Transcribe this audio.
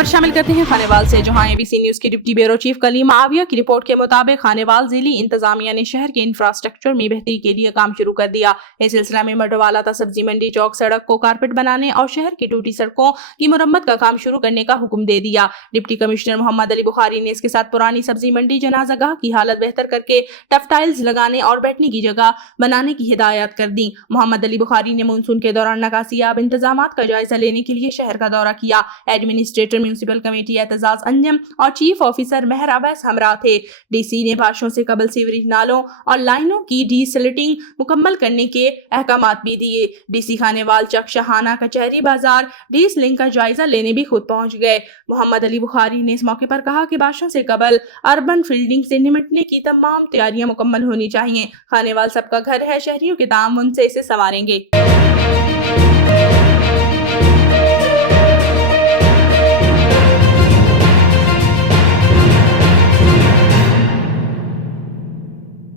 खबर शामिल करते हैं खानेवाल से, जहां एबीसी न्यूज की डिप्टी ब्यूरो चीफ कलीम आविया की रिपोर्ट के मुताबिक खानेवाल जिली इंतजामिया ने शहर के इंफ्रास्ट्रक्चर में बेहतरी के लिए काम शुरू कर दिया। इस सिलसिला में मडवाला था सब्जी मंडी चौक सड़क को कारपेट बनाने और शहर की टूटी सड़कों की मुरम्मत का काम शुरू करने का हुक्म दे दिया। डिप्टी कमिश्नर मोहम्मद अली बुखारी ने इसके साथ पुरानी सब्जी मंडी जनाजागाह की हालत बेहतर करके टफ टाइल्स लगाने और बैठने की जगह बनाने की हिदायत कर दी। मोहम्मद अली बुखारी ने मानसून के दौरान नकासियाब इंतजाम का जायजा लेने के लिए शहर का दौरा किया। Administrator municipal committee Aitzaz Anjum और चीफ ऑफिसर मेहर अवैस हमरा थे। डीसी ने बारिशों से कबल सीवरेज नालों और लाइनों की डीसलिटिंग मुकम्मल करने के अहकामात भी दिए। डीसी खानेवाल चक शहाना कचहरी बाजार डीसलिंग का जायजा लेने भी खुद पहुंच गए। मोहम्मद अली बुखारी ने इस मौके पर कहा कि बारिशों से कबल अर्बन फील्डिंग से निपटने की तमाम तैयारियां मुकम्मल होनी चाहिए। खानेवाल सबका घर है, शहरियों के ताउन से इसे संवारेंगे।